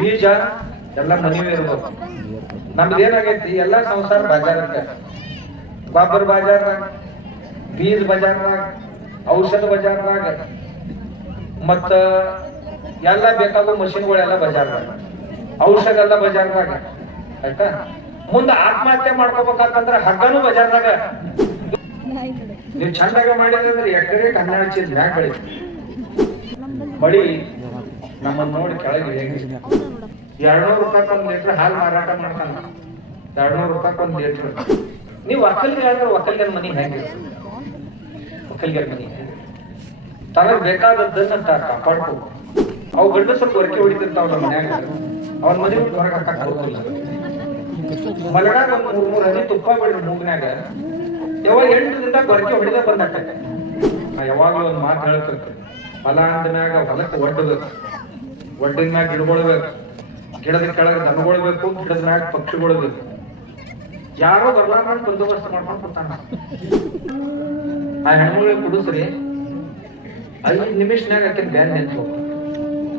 ಬೀಜ ಎಲ್ಲ ಮನಿವೇ ಇರ್ಬೇಕು ನಮ್ದು ಏನಾಗೈತಿ ಎಲ್ಲ ಸಂಸಾರ ಬಾಜಾರಕ್ಕ. ಗೊಬ್ಬರ ಬಾಜಾರ್ನಾಗ ಬೀಜ ಬಜಾರ್ನಾಗ ಔಷಧ ಬಜಾರ್ನಾಗ ಮತ್ತ ಎಲ್ಲ ಬೇಕಾಗೋ ಮಷಿನ್ಗಳೆಲ್ಲ ಬಜಾರ್ನಾಗ ಔಷಧ ಎಲ್ಲ ಬಜಾರ್ನಾಗ ಆಯ್ತಾ? ಮುಂದೆ ಆತ್ಮಹತ್ಯೆ ಮಾಡ್ಕೋಬೇಕಂತಂದ್ರೆ ಹಗ್ಗನು ಬಜಾರ್ನಾಗ ನೀವು ಚಂದಾಗ ಮಾಡಿದ್ರೆ ಎಕರೆ ಕನ್ನಡ ಚೀಲ ಮ್ಯಾಗ ಬೆಳಿತೀವಿ ಮಳಿ ನಮ್ಮನ್ನು ನೋಡಿ ಕೆಳಗೆ ಎರಡ್ನೂರು ರೂಪಾಯಿ ಒಂದ್ ಲೀಟರ್ ಹಾಲು ಮಾರಾಟ ಮಾಡ್ತಾನ. ಎರಡ್ನೂರು ರೂಪಾಯಿ ಒಂದ್ ಲೀಟರ್. ನೀವು ಒಕ್ಕಲ್ಗೆ ಆದ್ರೆ ಒಕ್ಕಲ್ಗರ ಮನಿ ಹೆಂಗೆ? ಒಕ್ಕಲ್ಗರ ಮನಿ ತನಗ್ ಬೇಕಾದದ್ದನ್ನ ಕಾಪಾಡ್ಕೋ. ಅವು ಸ್ವಲ್ಪ ಹೊರಕೆ ಹೊಡಿತಿರ್ತಾವ ನಮ್ಮ ಮನ್ಯಾಗ. ಅವನ ಮನೆ ಬಿಟ್ಟು ಹೊರಗೆ ಹಾಕಕ್ ಹೋಗಿಲ್ಲ ಮಲಡಾಗ ಒಂದ್ ಮೂರ್ ಮೂರು ಹನಿ ತುಪ್ಪ ಬಿಡ್ರಿ ಮೂಗ್ನ್ಯಾಗ, ಯಾವಾಗ ಎಂಟು ದಿನ ಹೊರಕೆ ಹೊಡಿದ ಬಂದ ಒಂದು ಒಂದ್ ಮಾತು ಹೇಳ್ತಿರ್ತೀನಿ. ಹೊಲ ಅಂದ್ಮ್ಯಾಗ ಹೊಲಕ್ಕೆ ಒಡ್ಡಬೇಕು ಒಡ್ಡಿನ ಮ್ಯಾಗ ಗಿಡಗಳು ಬೇಕು ಗಿಡದ ಕೆಳಗೆ ದನಗಳು ಬೇಕು ಗಿಡದ ಮ್ಯಾಗ ಪಕ್ಷಿಗಳು ಬೇಕು ಯಾರೋ ಮಾಡಿ ಬಂದೋಬಸ್ತ್ ಮಾಡ್ಕೊಂಡು ಕೊಡ್ತಾನ ಆ ಹೆಣ್ಮಗಳಿಗೆ ಕುಡಿಸ್ರಿ, ಐದು ನಿಮಿಷನಾಗ ಆಕಿನ ಬ್ಯಾನ್ ನಿಂತು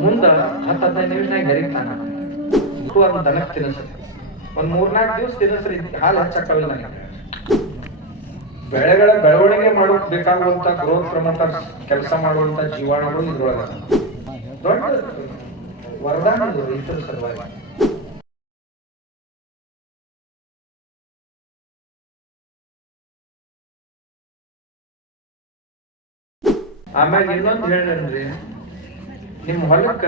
ಮುಂದ ಹತ್ತು ಹದಿನೈದು ನಿಮಿಷನಾಗ ಗರಿತಾನ ಅದನ್ನ ದನಕ್ಕೆ ತಿನ್ನಿಸ್ರಿ. ಒಂದ್ ಮೂರ್ನಾಲ್ಕು ದಿವಸ ತಿನ್ನಿಸ್ರಿ ಹಾಲು ಹಚ್ಚಕ್ಕಲ್ಲ ನನಗೆ. ಬೆಳೆಗಳ ಬೆಳವಣಿಗೆ ಮಾಡೋಕ್ ಬೇಕಾಗುವಂತ ಗ್ರೋತ್ ಪ್ರಮೋಟ ಕೆಲಸ ಮಾಡುವಂತ ಜೀವಾಣುಗಳು ಇದ್ರೊಳಗ. ದೊಡ್ಡ ವರದಾನ ರೈತರ ಸಲುವಾಗಿ. ಆಮ್ಯಾಗ ಇನ್ನೊಂದು ಹೇಳಿ ನಿಮ್ ಹೊಲಕ್ಕ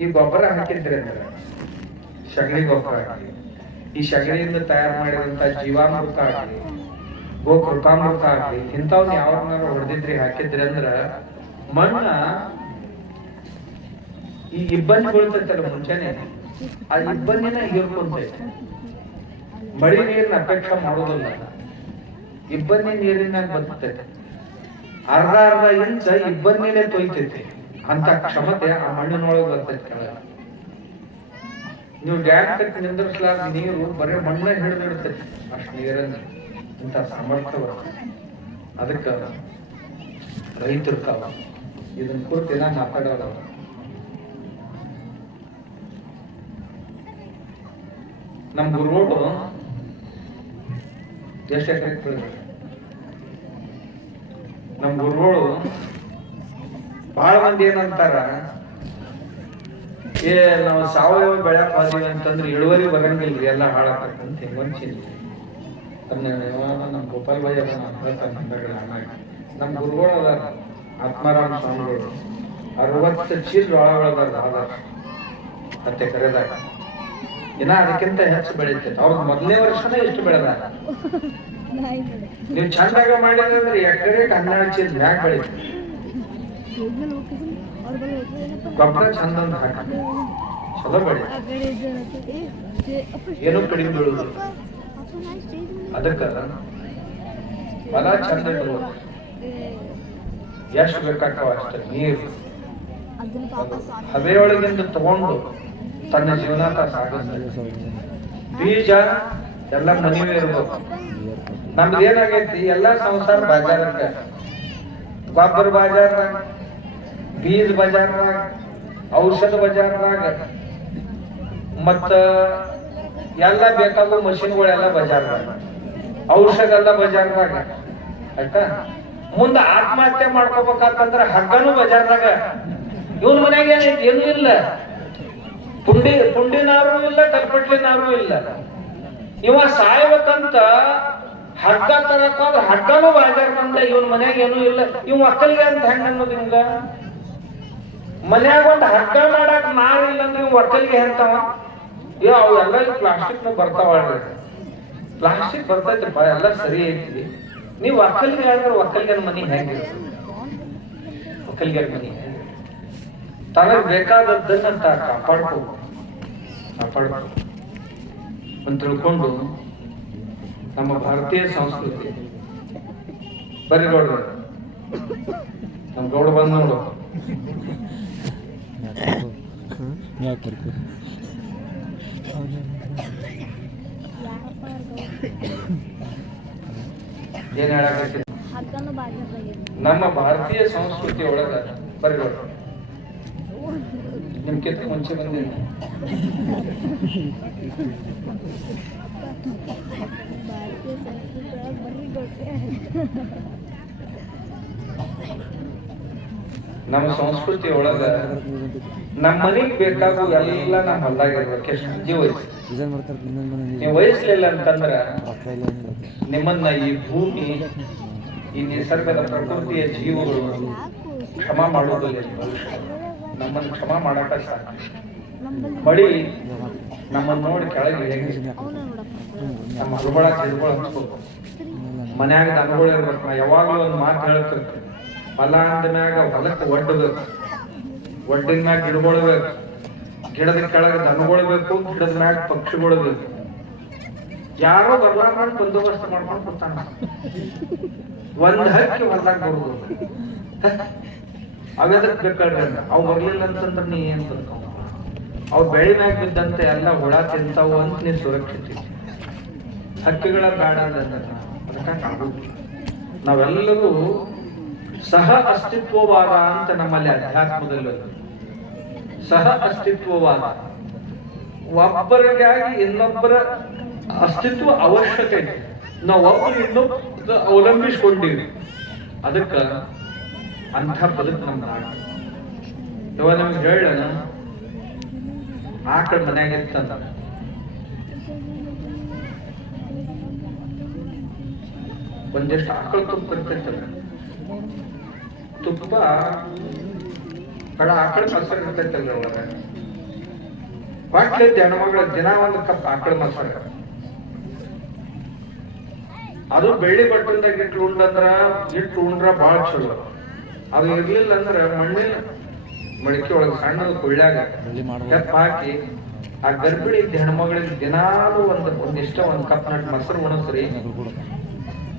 ಈ ಗೊಬ್ಬರ ಹಾಕಿದ್ರಿ ಅಂದ್ರೆ ಸಗಣಿ ಗೊಬ್ಬರ ಹಾಕಿ ಈ ಸಗಣಿಯಿಂದ ತಯಾರು ಮಾಡಿದಂತ ಜೀವಾಮೃತ ಆಗ್ಲಿ ಗೋ ಕೃಪಾಮೃತ ಆಗ್ಲಿ ಇಂಥವ್ನ ಯಾವ್ದನ್ನಾರು ಹೊಡೆದಿದ್ರಿ ಹಾಕಿದ್ರಿ ಅಂದ್ರ ಮಣ್ಣ ಈ ಇಬ್ಬನಿ ಬೀಳ್ತೈತಲ್ಲ ಮುಂಚೆನೆ, ಆ ಇಬ್ಬನಿನ ಹೀರ್ಕೊಂತೈತೆ ಮಳಿ ನೀರಿನ ಅಪೇಕ್ಷೆ ಮಾಡೋದಿಲ್ಲ. ಇಬ್ಬನಿ ನೀರಿನಾಗ ಬರ್ತೈತೆ. ಅರ್ಧ ಅರ್ಧ ಇಂಚ ಇಬ್ಬನಿನೇ ತೊಯ್ತೈತಿ. ಅಂತ ಕ್ಷಮತೆ ಆ ಮಣ್ಣಿನೊಳಗೆ ಬರ್ತೈತೆ ಕೆಳಗೆ. ನೀವು ಡ್ಯಾಮ್ ಕಟ್ಟಿ ನೀರು ಬರೀ ಮಣ್ಣ ಹಿಡಿದಿಡ್ತೈತಿ ಅಷ್ಟು ನೀರನ್ನ ಇಂಥ ಸಾಮರ್ಥ್ಯ ಅದಕ್ಕೆ ರೈತರು ಕಾವ ಇದನ್ನ ಕುರಿತು ಏನ ಮಾತಾಡೋದ ನಮ್ಮ ಗುರುಗಳು ಎಷ್ಟು ಎಕರೆ ನಮ್ಮ ನಮ್ ಗುರುಗಳು ಬಹಳ ಮಂದಿ ಏನಂತಾರ? ಏ, ನಾವು ಸಾವಯವ ಬೆಳೆ ಹೋದಿವಿ ಅಂತಂದ್ರೆ ಇಳುವರಿ ಬರಂಗಿಲ್ಲ ಎಲ್ಲ ಹಾಳಾಗ್ತಕ್ಕಂತ ಹಿಂಗೊಂದ್ ಚಿಂತೆ ಅದನ್ನ ಯಾವಾಗ ನಮ್ಮ ಗೋಪಾಲ್ ನಂಬರ್ಗಳ ಅಣ್ಣಾಗ. ನಮ್ಮ ಗುರುಗಳು ಅದಾರ ಆತ್ಮಾರಾಮ ಸ್ವಾಮಿಗಳು. ಅರವತ್ತು ಚೀಲ ಒಳಗೊಳಗಾರ ಆಧಾರ ಮತ್ತೆ ಕರೆದಾಗ. ಇನ್ನ ಅದಕ್ಕಿಂತ ಹೆಚ್ಚು ಬೆಳಿತೈತೆ ಅವ್ರದ್ದು ಮೊದಲನೇ ವರ್ಷನೇ ಎಷ್ಟು ಬೆಳೆದ. ನೀವು ಚಂದಾಗ ಮಾಡಿದ್ರೆ ಎಕರೆ ಹನ್ನೆರಡು ಚೀಲ ಮ್ಯಾಗ ಬೆಳಿತೀವಿ. ಗೊಬ್ಬರ ಚಂದ ಹಾಕ ಚಲೋ ಬೆಳಿ ಏನೂ ಕಡಿಮೆ ಬೀಳುದು ಅದಕ್ಕ ಹೊಲ ಚಂದ ಇರ್ಬೇಕು ಎಷ್ಟು ಬೇಕಾಗ್ತಾವ ಅಷ್ಟೇ, ನೀರು. ಹಬೆಯೊಳಗಿಂದ ತಗೊಂಡು ತನ್ನ ಜೀವನ ತ ಸಾಗಿಸ್ಬೇಕು ಬೀಜ, ಎಲ್ಲ ಮನೆಯೂ ಇರ್ಬೇಕು ನಮ್ದು ಏನಾಗೈತಿ ಎಲ್ಲ ಸಂಸಾರ ಬಾಜಾರ ಗೊಬ್ಬರ ಬಾಜಾರ್ನಾಗ ಬೀಜ ಬಜಾರ್ನಾಗ ಔಷಧ ಬಜಾರ್ನಾಗ ಮತ್ತ ಎಲ್ಲ ಬೇಕಾದ ಮಷಿನ್ಗಳೆಲ್ಲ ಬಜಾರ್ದಾಗ. ಔಷಧ ಎಲ್ಲ ಬಜಾರ್ದಾಗ. ಆಯ್ತಾ? ಮುಂದ ಆತ್ಮಹತ್ಯೆ ಮಾಡ್ಕೋಬೇಕಂತಂದ್ರೆ ಹಗ್ಗನು ಬಜಾರ್ದಾಗ. ಇವನ್ ಮನ್ಯಾಗ ಏನೈತಿ ಏನೂ ಇಲ್ಲ. ಪುಂಡಿ ಪುಂಡಿನಾರು ಇಲ್ಲ ಕಲ್ಪಟ್ಲಿನಾರು ಇಲ್ಲ. ಇವ ಸಾಯ್ಬೇಕಂತ ಹಗ್ಗ ತರಕ ಹೋದ್ರ ಹಗ್ಗನೂ ಬಾಜಾರ್ ಬಂದ, ಇವನ್ ಮನ್ಯಾಗ ಏನೂ ಇಲ್ಲ. ಇವ್ ಒಕ್ಕಲಿಗೆ ಅಂತ ಹೆಂಗ ಅನ್ನೋದು ಹಿಂಗ ಮನ್ಯಾಗ ಒಂದ್ ಹಗ್ಗ ಮಾಡಾಕ ಮಾರಿಲ್ಲ ಅಂದ್ರೆ ಇವ್ ಒಕ್ಕಲಿಗೆ ಹೆಂತಾವ ಏ, ಅವು ಎಲ್ಲ ಪ್ಲಾಸ್ಟಿಕ್ನ ಬರ್ತಾವಳ್ರಿ ಪ್ಲಾಸ್ಟಿಕ್ ಬರ್ತೈತ್ರಪ್ಪ ಎಲ್ಲ ಸರಿ ಐತಿ ನೀವು ಒಕ್ಕಲಿಗೆ ಹೇಳಿದ್ರೆ ಒಕ್ಕಲ್ಗನ ಮನಿ ಹೆಂಗೆ ಒಕ್ಕಲಿಗರ ಮನಿ? ತನಗ್ ಬೇಕಾದದ್ದನ್ನ ಕಾಪಾಡ್ಕೋ ಕಾಪಾಡ್ಕೋ. ಅಂತ ತಿಳ್ಕೊಂಡು ನಮ್ಮ ಭಾರತೀಯ ಸಂಸ್ಕೃತಿ. ಬರೀ ಗೌಡ್ರ ನಮ್ ಗೌಡ ಬಂದ್ ನೋಡು ಏನ್ ಹೇಳಕತ್ತಿ ಹಗ್ಗನು ಬಾಜಾರ್ದಾಗೆ ನಮ್ಮ ಭಾರತೀಯ ಸಂಸ್ಕೃತಿ ಒಳಗ ಬರ್ರಿ ಗೌಡ್ರ ನಿಮ್ಗಿಂತ ಮುಂಚೆ ಬಂದಿಲ್ಲ ನಮ್ಮ ಸಂಸ್ಕೃತಿ ಒಳಗ ನಮ್ಮ ಮನೆಗೆ ಬೇಕಾಗೋ ಎಲ್ಲ ನಮ್ಮ ಹೊಲ್ದಾಗ ಇರ್ಬೇಕು ಎಷ್ಟು ಜೀವ ವಹಿಸಿ ನೀವು ವಹಿಸ್ಲಿಲ್ಲ ಅಂತಂದ್ರ ನಿಮ್ಮನ್ನ ಈ ಭೂಮಿ, ಈ ನಿಸರ್ಗದ ಪ್ರಕೃತಿಯ ಜೀವಗಳು ಕ್ಷಮ ಮಾಡೋದಿಲ್ಲ ನಮ್ಮನ್ನು ಕ್ಷಮ ಮಾಡಕ ಮಳಿ ನಮ್ಮನ್ನ ನೋಡಿ ಕೆಳಗೆ. ನಮ್ಮ ಅನುಭವ ಹಚ್ಬೇಕು ಮನ್ಯಾಗ ಅನುಭವ ಇರ್ಬೇಕು. ನಾ ಯಾವಾಗಲೂ ಒಂದು ಮಾತು ಹೇಳ್ತಿರ್ತೀನಿ. ಹೊಲ ಅಂದ ಮ್ಯಾಗ ಹೊಲಕ್ಕೆ ಒಡ್ಡಬೇಕು ಒಡ್ಡಿನ ಮ್ಯಾಗ ಗಿಡಗೊಳ್ಬೇಕು. ಗಿಡದ ಕೆಳಗೆ ದನಗೊಳ್ಬೇಕು ಬೇಕು ಗಿಡದ ಮ್ಯಾಗ ಪಕ್ಷಿಗೊಳ್ಬೇಕು. ಯಾರೋ ಬರ್ಲಾರ್ದ ಬಂದೋಬಸ್ತ್ ಮಾಡ್ಕೊಂಡು ಕೊಡ್ತಾನ ಒಂದ್ ಹಕ್ಕಿ ಹೊಲ್ದಾಗ ಬರುದು. ಅವೆದಕ್ ಬೇಕಾಡ್ರಿ ಅಂದ ಅವ್ ಬರ್ಲಿಲ್ಲ ಅಂತಂದ್ರ ನೀ ಏನ್ ಅವ್ ಬೆಳಿ ಮ್ಯಾಗ ಬಿದ್ದಂತೆ ಎಲ್ಲ ಹುಳ ತಿಂತಾವು ಅಂತ ನೀ ಸುರಕ್ಷಿತ. ಹಕ್ಕಿಗಳ ಬೇಡ ಅಂತ ನಾವೆಲ್ಲರೂ ಸಹ ಅಸ್ತಿತ್ವವಾದ ಅಂತ ನಮ್ಮಲ್ಲಿ ಅಧ್ಯಾತ್ಮದಲ್ಲಿ ಇದೆ. ಸಹ ಅಸ್ತಿತ್ವವಾದ ಒಬ್ಬರಿಗಾಗಿ ಇನ್ನೊಬ್ಬರ ಅಸ್ತಿತ್ವ ಅವಶ್ಯಕ ಇದೆ ನಾವು ಒಬ್ಬರು ಇನ್ನೊಬ್ಬ ಅವಲಂಬಿಸ್ಕೊಂಡಿವಿ ಅದಕ್ಕ ಅಂಥ ಬದುಕು ನಮ್ಮ ನಾಡು ಇವಾಗ ನಮ್ಗೆ ಹೇಳೋಣ ಆಕಳ ಮನ್ಯಾಗ ಇರ್ತಂದ ಒಂದಿಷ್ಟು ಆಕಳ ತುಪ್ಪ ಇರ್ತೈತಲ್ಲ ತುಪ್ಪ ಕಡ ಆಕಳ ಮೊಸರು ಇರ್ತೈತಲ್ರಿ ಒಳಗ ಹೊಟ್ಟೆ ಹೆಣ್ಮಗಳ ದಿನ ಒಂದು ಕಪ್ ಆಕಳ ಮೊಸರು. ಅದು ಬೆಳ್ಳಿ ಬಟ್ಟಲ್ದಾಗ ಇಟ್ಟು ಉಂಡಂದ್ರ ಇಟ್ಟು ಉಂಡ್ರ ಬಹಳ ಚಲೋ. ಅದು ಇರ್ಲಿಲ್ಲ ಅಂದ್ರ ಮಣ್ಣಿನ ಮಡಿಕೆ ಒಳಗ ಸಣ್ಣದ ಕುಳ್ಳ್ಯಾಗ ಕಪ್ ಕೆಪ್ಪ ಹಾಕಿ ಆ ಗರ್ಭಿಣಿ ಹೆಣ್ಮಗಳಿಗೆ ದಿನಾಲು ಒಂದು ಒಂದಿಷ್ಟ ಒಂದ್ ಕಪ್ ನಟ್ ಮೊಸರು ಉಣಸ್ರಿ.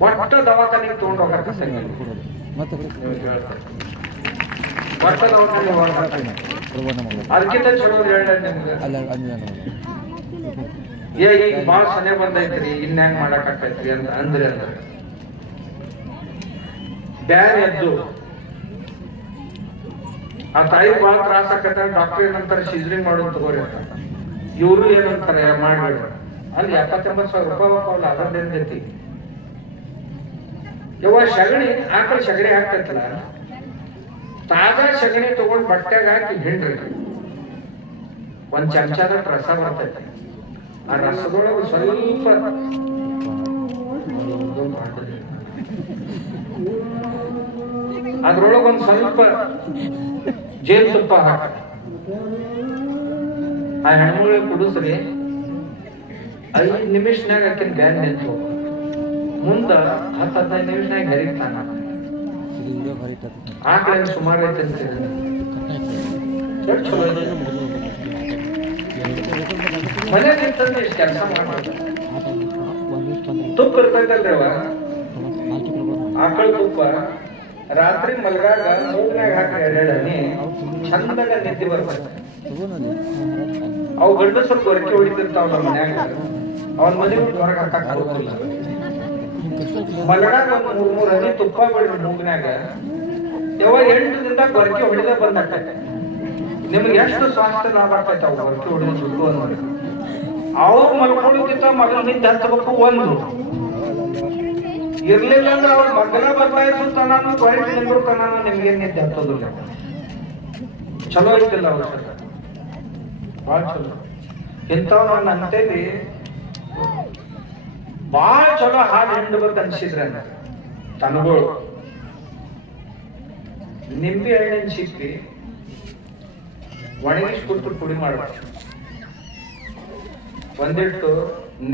ಒಟ್ಟು ದವಾಖಾನಿಗೆ ತಗೊಂಡ್ ಹೋಗಕ್ಕ ಅದಕ್ಕಿಂತ ಚಲೋ ಹೇಳ ಅಲ್ಲ ಏ ಈಗ ಭಾಳ ಸನೆ ಬಂದೈತ್ರಿ ಇನ್ ಹೆಂಗ್ ಮಾಡಕ್ ಆಕೈತ್ರಿ ಅಂತ ಅಂದ್ರಿ ಎದ್ದು ಆ ತಾಯಿ ಬಹಳ ತ್ರಾಸ ಆಕತ್ತ ಡಾಕ್ಟರ್ ಏನಂತಾರೆ ಸಿಜರಿಂಗ್ ಮಾಡೋದು ತಗೋರಿ ಅಂತ ಇವ್ರು ಏನಂತಾರೆ ಮಾಡ್ಬೇಡ ಅಲ್ಲಿ ಎಪ್ಪತ್ತೆಂಬತ್ತು ಸಾವಿರ ರೂಪಾಯಿ ಹೋಗ್ತಾವಲ್ಲ ಯವ್ವ ಸಗಣಿ ಆಕಳ ಸಗಣಿ ಹಾಕ್ತೈತಲ್ಲ ತಾಜಾ ಸಗಣಿ ತಗೊಂಡು ಬಟ್ಟೆಗೆ ಹಾಕಿ ಹಿಂಡ್ರಿ. ಒಂದ್ ಚಮಚದ ರಸ ಬರ್ತೈತೆ. ಆ ರಸದೊಳಗೆ ಸ್ವಲ್ಪ ಅದ್ರೊಳಗೆ ಒಂದು ಸ್ವಲ್ಪ ಜೇನುತುಪ್ಪ ಹಾಕ ಆ ಹೆಣ್ಮಗಳಿಗೆ ಕುಡಿಸ್ರಿ. ಐದು ನಿಮಿಷನಾಗ ಆಕಿನ ಬ್ಯಾನ್ ನಿಂತು ಮುಂದ ಹತ್ತು ಹದಿನೈದು ನಿಮಿಷನಾಗ ಹರಿತಾನ ಇದು ವಿಡಿಯೋ ಬರೀತದೆ ಆಕಳ ಸುಮಾರು ಐತೆ ಅಂತೀರಿ ಎಷ್ಟ್ ಚಲೋ ಇದೆ. ಮನೆ ನಿಂತಂದ್ರೆ ಇಷ್ಟು ಕೆಲಸ ಮಾಡ್ಬೋದು ತುಪ್ಪ ಇರ್ತೈತಲ್ರಿ ಅವ. ಆಕಳ ತುಪ್ಪ ರಾತ್ರಿ ಮಲಗಾಗ ಮೂಗ್ನಾಗ ಹಾಕಿ ಎರಡೆಣ್ಣೆ ಚಂದಾಗ ನಿದ್ದೆ ಬರ್ತೈತೆ ಅವು ಗಂಡು ಸ್ವಲ್ಪ ಹೊರಕೆ ಹೊಡಿತಿರ್ತಾವ ನಮ್ಮ ಮನ್ಯಾಗ. ಅವನ ಮನೆ ಬಿಟ್ಟು ಹೊರಗೆ ಹಾಕಕ್ ಆಗೋದಿಲ್ಲ ಮಲಗಾಗ ಒಂದು ಮೂರ್ ಮೂರ್ ತುಪ್ಪ ಬಿಡ್ರಿ ಮೂಗ್ನಾಗ ಯಾವ ಎಂಟು ದಿನದಾಗ ಹೊರಕೆ ಹೊಡಿದ ಬಂದಾಕೈತೆ ನಿಮ್ಗೆ ಎಷ್ಟು ಸ್ವಾಸ್ಥ್ಯ ಲಾಭ ಆಗ್ತೈತೆ ಅವು ಹೊರಕೆ ಹೊಡೆದ ಸುಟ್ಟು ಅನ್ನೋದು? ಅವ್ರು ಮಲ್ಕೊಳ್ಳೋಕ್ಕಿಂತ ಮಗನ ನಿದ್ದೆ ಹತ್ತಬೇಕು ಒಂದು. ಇರ್ಲಿಲ್ಲ ಅಂದ್ರೆ ಅವ್ರ ಮಗನ ಬದಲಾಯಿಸುತ್ತಾನು ಹೊರಗೆ ನಿಂದಿರ್ತಾನ ನಿಮ್ಗೆ ನಿದ್ದೆ ಹತ್ತೋದಿಲ್ಲ ಚಲೋ ಇರ್ತಿಲ್ಲ ಅವ್ರ ಭಾಳ ಚಲೋ. ಇಂಥವ್ ನಾನು ಅಂತೇಳಿ ಭಾಳ ಚಲೋ ಹಾಲು ಹಿಂಡ್ಬೇಕು ಅನ್ಸಿದ್ರೆ ತನಗಳು. ನಿಂಬೆ ಹಣ್ಣಿನ ಸಿಪ್ಪಿ ಒಣಗಿಸ್ಬಿಟ್ಟು ಪುಡಿ ಮಾಡ್ಬೇಕು. ಒಂದಿಟ್ಟು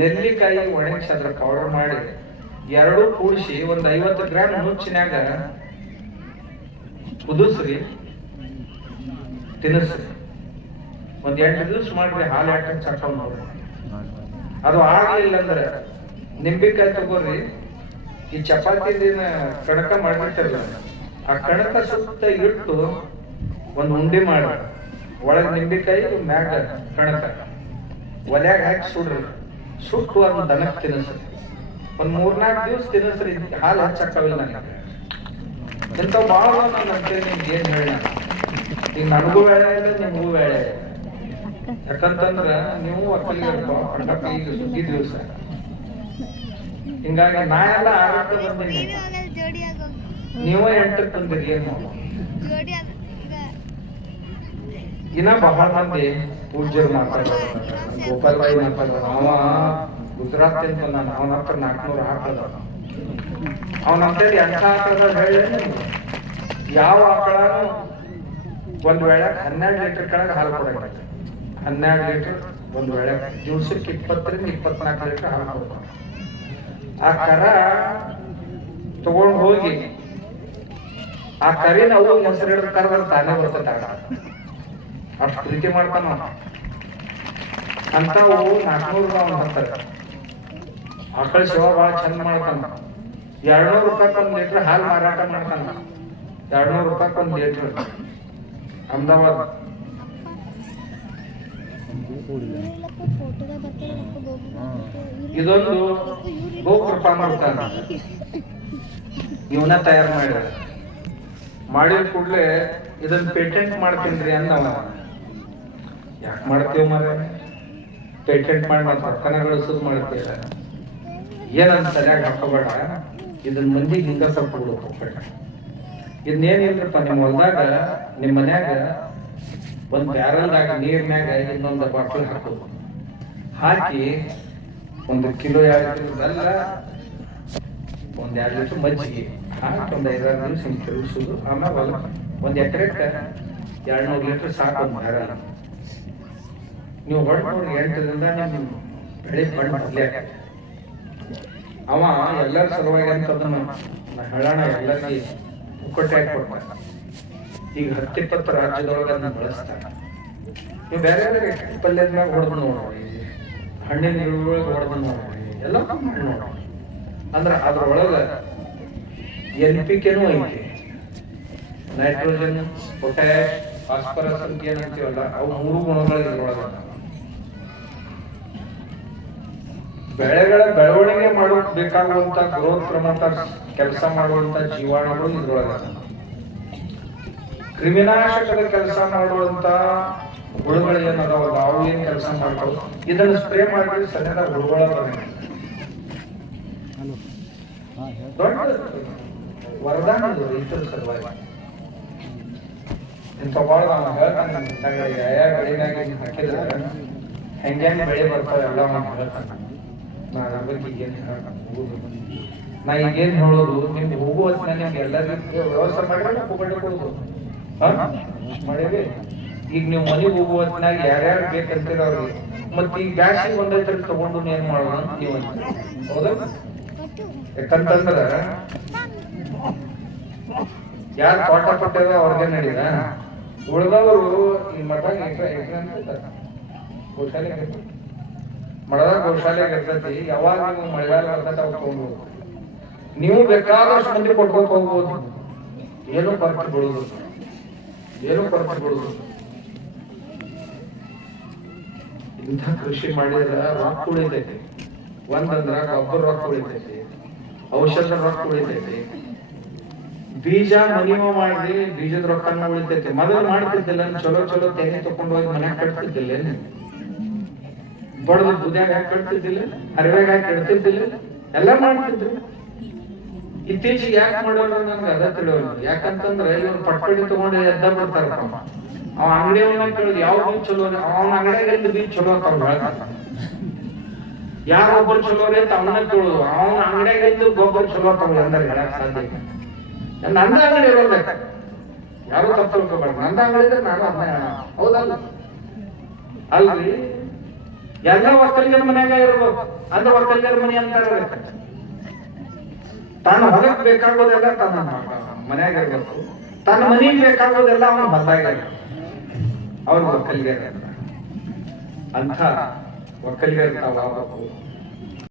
ನೆಲ್ಲಿಕಾಯಿ ಒಣಗಿಸಿ ಅದ್ರ ಪೌಡರ್ ಮಾಡಿ, ಎರಡೂ ಕೂಡಿಸಿ ಒಂದು ಐವತ್ತು ಗ್ರಾಮ್ ನುಚ್ಚಿನಾಗ ಕುದಿಸ್ರಿ, ತಿನ್ನಿಸ್ರಿ. ಒಂದ್ ಎಂಟು ದಿವಸ ಮಾಡ್ರಿ ಹಾಲು ಹಾಕಿ ನೋಡ್ರಿ. ಅದು ಆಗ್ಲಿಲ್ಲ ಅಂದ್ರೆ ನಿಂಬೆಕಾಯಿ ತಗೋರಿ. ಈ ಚಪಾತಿದಿನ ಕಣಕ ಮಾಡಿರ್ತಿರಲ್ಲ ಆ ಕಣಕ ಸುತ್ತ ಇಟ್ಟು ಒಂದ್ ಉಂಡೆ ಮಾಡಿ. ಒಳಗ್ ನಿಂಬೆಕಾಯಿ, ಮ್ಯಾಗ ಕಣಕ. ಒಲ್ಯಾಗ ಹಾಕಿ ಸುಡ್ರಿ. ಸುಟ್ಟು ಅದನ್ನ ದನಕ್ ತಿನ್ನಿಸ್ರಿ ಒಂದ್ ಮೂರ್ನಾಲ್ಕು ದಿವಸ ತಿನ್ನಿಸ್ರಿ. ಹಾಲು ಹಚ್ಚಕ್ಕಾಗಲ್ಲ ನನಗೆ ಇಂಥವು ಭಾಳ ನಾನು ಅಂತೇಳಿ ನಿಮ್ಗೆ ಏನ್ ಹೇಳ ಈಗ ನನಗೂ ವೇಳೆ ಇಲ್ಲ, ನಿಮಗೂ ವೇಳೆ. ಯಾಕಂತಂದ್ರ ನೀವು ಅಕ್ಕಲಿಗೆ ಈಗ ಸುಗ್ಗಿ ದಿವಸ. ಹಿಂಗಾಗಿ ನಾ ಎಲ್ಲ ಆರಕ್ಕೆ ಆಗೋ. ನೀವು ಎಂಟಕ್ಕೆ ಬಂದಿರಿ ಏನು ಇನ್ನ ಬಹಳ ಮಂದಿ ಪೂಜ್ಯರು ಮಾತಾಡ್ತಾರೆ ಗೋಪಾಲ್ ಬಾಯಿ ಮಾತಾಡ್ತಾರೆ ಅವ ಗುಜರಾತ್ ಅಂತ ನಾನು ಅವನ ಹತ್ರ ನಾಲ್ಕುನೂರು ಆಕಳ ಅವನ ಹತ್ರ ಎಂಥ ಆಕಳ ಹೇಳಿ? ಯಾವ ಆಕಳನು ಒಂದ್ ವೇಳೆ ಹನ್ನೆರಡು ಲೀಟರ್ ಕೆಳಗೆ ಹಾಲು ಕೊಡಂಗಿಲ್ಲ. ಹನ್ನೆರಡು ಲೀಟರ್ ಒಂದ್ ವೇಳೆ ದಿವಸಕ್ಕೆ ಇಪ್ಪತ್ತರಿಂದ ಇಪ್ಪತ್ನಾಲ್ಕು ಲೀಟರ್ ಹಾಲು ಕೊಡ್ತಾವ ಆ ಕರ ತಗೊಂಡ್ ಹೋಗಿ, ಆ ಕರಿನ ಅವು ಮೊಸರು ಹಿಡಿದು ಕರೆದ್ರೆ ತಾನೇ ಬರ್ತದೆ ಅಷ್ಟು ಪ್ರೀತಿ ಮಾಡ್ತಾನ. ಅಂಥವು ನಾಲ್ಕುನೂರು ರೂಪಾಯಿ ಹಾಕ್ತಾರೆ ಆಕಳ ಸೇವಾ ಭಾಳ ಚಂದ ಮಾಡ್ತಾನ. ಎರಡ್ನೂರು ರೂಪಾಯಿ ಒಂದ್ ಲೀಟರ್ ಹಾಲು ಮಾರಾಟ ಮಾಡ್ತಾನ. ಎರಡ್ನೂರು ರೂಪಾಯಿ ಒಂದ್ ಲೀಟರ್. ಅಹಮದಾಬಾದ್. ಇದೊಂದು ಗೋಕೃಪ ಮಾಡ್ತಾನ. ಇವನ ತಯಾರು ಮಾಡಿದ ಮಾಡಿದ ಕೂಡಲೇ ಇದನ್ನ ಪೇಟೆಂಟ್ ಮಾಡ್ತೀನಿ ಅಂದವ ಯಾಕೆ ಮಾಡ್ತೀವಿ ಮರ ಪೇಟೆಂಟ್ ಮಾಡಿ ಮತ್ತೆ ರೊಕ್ಕನ ಗಳಿಸೋದು ಮಾಡ್ತೀರ ಏನಂತ ಸರಿಯಾಗಿ ಹಾಕೋಬೇಡ. ಇದನ್ನ ಮಂದಿ ಹಿಂಗ ಸ್ವಲ್ಪ ಬಿಡು ಹೋಗ್ಬೇಡ ಇದನ್ನೇನಿಲ್ರಪ್ಪ ನಿಮ್ಮ ಹೊಲ್ದಾಗ ನಿಮ್ಮ ಮನ್ಯಾಗ ಒಂದ್ ಬ್ಯಾರಲ್ದಾಗ ನೀರ್ನ್ಯಾಗ ಇನ್ನೊಂದು ಬಾಟಲ್ ಹಾಕೋದು ಹಾಕಿ ಒಂದು ಕಿಲೋ ಎರಡು ಕಿಲೋ ಬೆಲ್ಲ, ಒಂದ್ ಎರಡು ಲೀಟರ್ ಮಜ್ಜಿಗೆ. ಹಾಕಿ ಒಂದ್ ಐದಾರು ನಿಮಿಷ ಹಿಂಗ್ ತಿರುಗಿಸೋದು. ಆಮೇಲೆ ಹೊಲ ಒಂದ್ ಎಕರೆಕ್ಕೆ ಲೀಟರ್ ಸಾಕು ಒಂದ್ ಬ್ಯಾರಲ್ ನೀವು ಹೊಡ್ಕೊಂಡು ಎಂಟರಿಂದ ನಿಮ್ ಬೆಳೆ ಬಣ್ಣ ಬದಲೇ ಅವ ಎಲ್ಲರ ಸಲುವಾಗಿ ಅಂತ ಹೇಳೋಣ, ಎಲ್ಲರಿಗೆ ಪುಕ್ಕಟ್ಟೆ ಕೊಡ್ತಾನೆ ಈಗ ಹತ್ತಿಪ್ಪತ್ತು ರಾಜ್ಯದೊಳಗೆ ಅದನ್ನ ಬಳಸ್ತಾರೆ. ನೀವು ಬೇರೆ ಬೇರೆ ಪಲ್ಯದ ಮ್ಯಾಗ ಹೊಡೆದು ನೋಡ್ರಿ ಹಣ್ಣಿನ ಗಿಡದೊಳಗೆ ಹೊಡೆದು ನೋಡ್ರಿ ಎಲ್ಲ ನೋಡ್ರಿ ಅಂದ್ರ ಅದ್ರೊಳಗ ಎನ್ ಪಿ ಕೆನೂ ಐತಿ. ನೈಟ್ರೋಜನ್ ಪೊಟ್ಯಾಶ್ ಫಾಸ್ಫರಸ್ ಅಂತ ಏನಂತೀವಲ್ಲ ಅವು ಮೂರು ಗುಣಗಳು ಇದ್ರೊಳಗ ಬೆಳೆಗಳ ಬೆಳವಣಿಗೆ ಮಾಡುವ ಬೇಕಾಗುವಂತ ಗ್ರೋತ್ ಪ್ರಮೋಟ ಕೆಲಸ ಮಾಡುವಂತ ಜೀವಾಣುಗಳು ಇದ್ರೊಳಗ. ಕ್ರಿಮಿನಾಶಕದ ಕೆಲಸ ಮಾಡುವಂತ ಹುಳುಗಳು ಏನದಾವಲ್ಲ, ಅವು ಏನ್ ಕೆಲಸ ಮಾಡ್ಬೋದು ಇದನ್ನ ಸ್ಪ್ರೇ ಮಾಡಿದ್ರೆ ಸರಿಯಾದ ಹುಳುಗಳ ಹೇಳಿ ದೊಡ್ಡ ವರದಾನ ರೈತರ ಸಲುವಾಗಿ. ಇಂಥ ಭಾಳ ನಾನು ಹೇಳ್ತಾನೆ ಯಾವ ಬೆಳೆನಾಗ ಹಾಕಿದ್ರೆ? ಬೆಳೆ ಬರ್ತಾವ ಎಲ್ಲ ನಾನು ಹೇಳ್ತಾನೆ ನಾ ಅದ್ರ ಬಗ್ಗೆ ಏನು ಹೇಳಕ್ ನಾ ಈಗೇನ್ ಹೇಳೋದು, ನಿಮ್ಗೆ ಹೋಗುವ ನಿಮ್ಗೆ ಎಲ್ಲರಿಗೂ ವ್ಯವಸ್ಥೆ ಕೊಡುದು ಹಾ ಮಾಡೇವಿ ಈಗ ನೀವು ಮನೆಗೆ ಹೋಗುವ ಹೊತ್ತಿನಾಗ ಯಾರ್ಯಾರು ಬೇಕಂತೀರ ಅವ್ರಿಗೆ. ಮತ್ತೆ ಈಗ ಗ್ಯಾಸ್ ಒಂದೈತ್ರ ತಗೊಂಡು ಏನ್ ಮಾಡೋಣ ನೀವು. ಹೌದಾ? ಯಾಕಂತಂದ್ರ, ಯಾರು ಪಾಠ ಪಟ್ಟದ ಅವ್ರಿಗೆ ನಡೀದ. ಉಳ್ದವರು ಈ ಮಠ ಗೋಶಾಲೆ ಮಠದ ಗೋಶಾಲೆ ಇರ್ತೈತಿ. ಯಾವಾಗ ನೀವು ಮಳೆಗಾಲ ಬರ್ತೈತೆ ಅವಾಗ ತಗೊಂಡ್ಬೋದು ನೀವು ಬೇಕಾದಷ್ಟು ಮಂದಿ ಕೊಟ್ಕೊಂಡು ಹೋಗ್ಬೋದು. ಏನು ಖರ್ಚು ಬೀಳುದು ಏನು ಬೀಳುದು ಇಂಥ ಕೃಷಿ ಮಾಡಿದ್ರ ರೊಕ್ಕ ಉಳಿತೈತಿ. ಒಂದಂದ್ರ ಗೊಬ್ಬರ ರಾಕ್ ಉಳಿತೈತಿ. ಔಷಧ ರೊಕ್ಕ ಉಳಿತೈತಿ. ಬೀಜ ಮನಿಮ ಮಾಡಿ ಬೀಜದ ರೊಕ್ಕನ ಉಳಿತೈತಿ. ಮೊದಲು ಮಾಡ್ತಿದ್ದಿಲ್ಲ, ಚಲೋ ಚಲೋ ತೆನೆ ತಕೊಂಡು ಹೋಗಿ ಮನ್ಯಾಗ ಕಟ್ತಿದ್ದಿಲ್ಲ? ಬಡದ ಬುದ್ಯಾಗ ಕಟ್ತಿದ್ದಿಲ್ಲ ಅರಿವೆಗಾಗಿ ಇಡ್ತಿದ್ದಿಲ್ಲ. ಎಲ್ಲ ಮಾಡ್ತಿದ್ರು. ಇತ್ತೀಚೆಗೆ ಯಾಕೆ ಮಾಡೋಣ ನನ್ಗೆ ಅದ ತಿಳಿಯೋಲ್ಲ ಯಾಕಂತಂದ್ರೆ ಇವ್ರು ಪಟ್ಕಡಿ ತಗೊಂಡು ಎದ್ದ ಬಿಡ್ತಾರಪ್ಪ. ಅವ ಅಂಗಡಿಯವನ್ನ ಕೇಳಿದ್, ಯಾವ ಬೀಚ್ ಚಲೋ ಅವನ ಅಂಗಡಿಯಾಗ ಬೀಚ್ ಚಲೋ ಅಂತ ಯಾರ ಗೊಬ್ಬರ ಚಲೋ ಅಂತ ಅವನ ಕೇಳೋದು. ಅವನ ಅಂಗಡಿಯಾಗಿಂದ ಗೊಬ್ಬರ ಚಲೋ ಅಂತ ಅಂದ್ರೆ ಹೇಳಕ್ ಸಾಧ್ಯ. ನಂದ ಅಂಗಡಿ ಇರೋಲ್ಲ ಯಾರು ತಪ್ಪು ತಿಳ್ಕೊಬೇಡ ನಂದ ಅಂಗಡಿ ಇದ್ರೆ ನಾನು ಅದನ್ನ. ಹೌದಲ್ಲ? ಅಲ್ರಿ? ಎಲ್ಲ ಒಕ್ಕಲಿಗರ ಮನ್ಯಾಗ ಇರ್ಬೇಕು. ಅಂದ್ರೆ ಒಕ್ಕಲಿಗರ ಮನೆ ಅಂತಾರ. ತಾನು ಹೊಲಕ್ಕೆ ಬೇಕಾಗೋದೆಲ್ಲ ತನ್ನ ಮನೆಯಾಗ ಇರ್ಬೇಕು. ತನ್ನ ಮನೆಗೆ ಬೇಕಾಗೋದೆಲ್ಲ ಅವನ ಹೊಲದಾಗ ಅವ್ರ ಒಕ್ಕಲಿಗೆ ಅಂತ ಒಕ್ಕಲಿಗೆ ತಾವು ಆಗ್ಬೇಕು